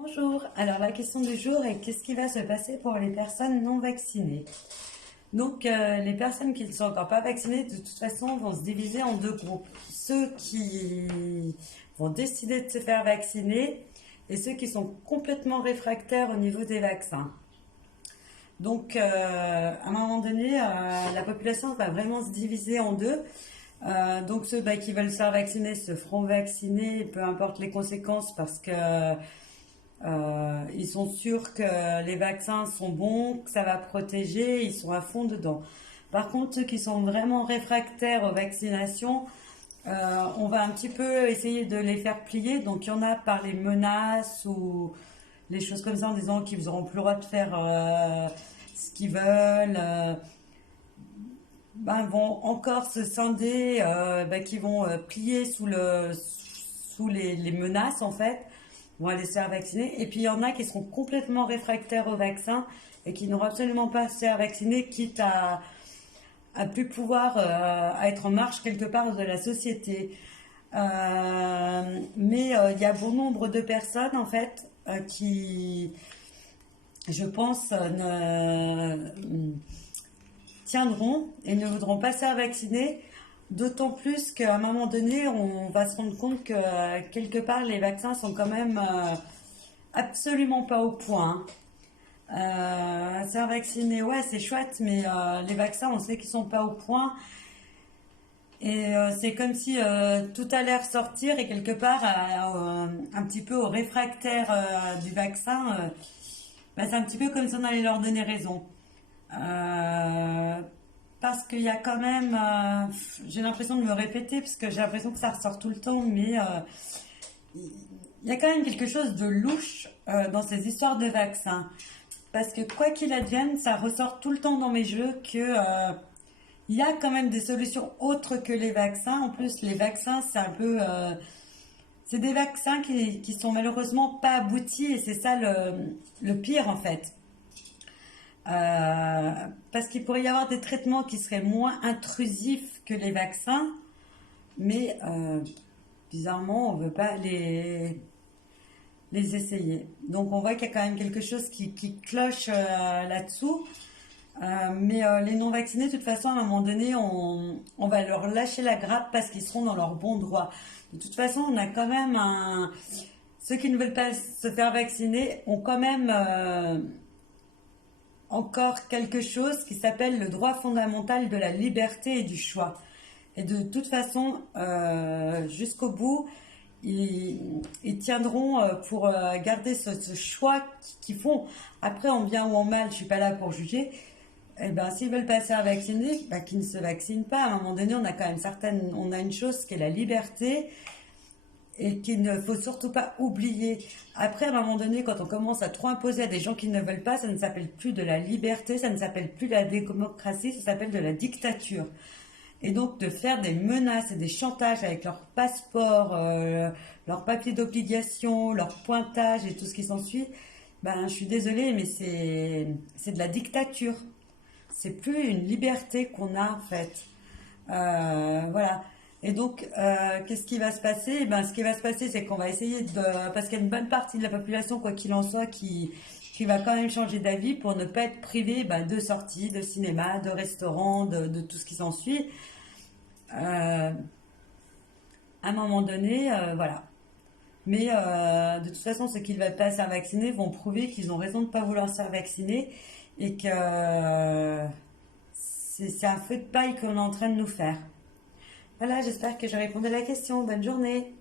Bonjour, alors la question du jour est qu'est-ce qui va se passer pour les personnes non vaccinées? Les personnes qui ne sont encore pas vaccinées, de toute façon, vont se diviser en deux groupes. Ceux qui vont décider de se faire vacciner et ceux qui sont complètement réfractaires au niveau des vaccins. À un moment donné, la population va vraiment se diviser en deux. Ceux qui veulent se faire vacciner se feront vacciner, peu importe les conséquences, parce que ils sont sûrs que les vaccins sont bons, que ça va protéger, ils sont à fond dedans. Par contre, ceux qui sont vraiment réfractaires aux vaccinations, on va un petit peu essayer de les faire plier. Donc il y en a par les menaces ou les choses comme ça en disant qu'ils n'auront plus le droit de faire ce qu'ils veulent. Vont encore se scinder, qui vont plier sous les menaces en fait, vont aller se faire vacciner. Et puis il y en a qui seront complètement réfractaires au vaccin et qui n'auront absolument pas se faire vacciner, quitte à plus pouvoir à être en marche quelque part de la société. Il y a bon nombre de personnes en fait qui, je pense, tiendront et ne voudront pas se faire vacciner, d'autant plus qu'à un moment donné, on va se rendre compte que quelque part, les vaccins sont quand même absolument pas au point. Se faire vacciner, ouais, c'est chouette, mais les vaccins, on sait qu'ils sont pas au point. Et c'est comme si tout allait ressortir et quelque part, un petit peu aux réfractaires du vaccin, c'est un petit peu comme si on allait leur donner raison. Euh, Parce qu'il y a quand même, j'ai l'impression de me répéter, parce que j'ai l'impression que ça ressort tout le temps, mais il y a quand même quelque chose de louche dans ces histoires de vaccins. Parce que quoi qu'il advienne, ça ressort tout le temps dans mes jeux que il y a quand même des solutions autres que les vaccins. En plus, les vaccins, c'est un peu, c'est des vaccins qui sont malheureusement pas aboutis, et c'est ça le pire en fait. Parce qu'il pourrait y avoir des traitements qui seraient moins intrusifs que les vaccins, mais bizarrement, on ne veut pas les essayer. Donc on voit qu'il y a quand même quelque chose qui cloche là-dessous. Les non-vaccinés, de toute façon, à un moment donné, on va leur lâcher la grappe parce qu'ils seront dans leur bon droit. De toute façon, on a quand même ceux qui ne veulent pas se faire vacciner ont quand même encore quelque chose qui s'appelle le droit fondamental de la liberté et du choix. Et de toute façon, jusqu'au bout, ils tiendront pour garder ce choix qu'ils font. Après, en bien ou en mal, je suis pas là pour juger. Eh ben, s'ils veulent pas se faire vacciner, qu'ils ne se vaccinent pas. À un moment donné, on a quand même on a une chose qui est la liberté et qu'il ne faut surtout pas oublier. Après, à un moment donné, quand on commence à trop imposer à des gens qui ne veulent pas, ça ne s'appelle plus de la liberté, ça ne s'appelle plus de la démocratie, ça s'appelle de la dictature. Et donc de faire des menaces et des chantages avec leur passeport, leur papier d'obligation, leur pointage et tout ce qui s'ensuit, je suis désolée, mais c'est de la dictature. C'est plus une liberté qu'on a en fait. Voilà. Et qu'est-ce qui va se passer? Ce qui va se passer, c'est qu'on va essayer de, parce qu'il y a une bonne partie de la population, quoi qu'il en soit, qui va quand même changer d'avis pour ne pas être privé de sorties, de cinéma, de restaurants, de tout ce qui s'ensuit. À un moment donné, voilà. De toute façon, ceux qui ne veulent pas se faire vacciner vont prouver qu'ils ont raison de ne pas vouloir se faire vacciner et que c'est un feu de paille qu'on est en train de nous faire. Voilà, j'espère que j'ai répondu à la question. Bonne journée.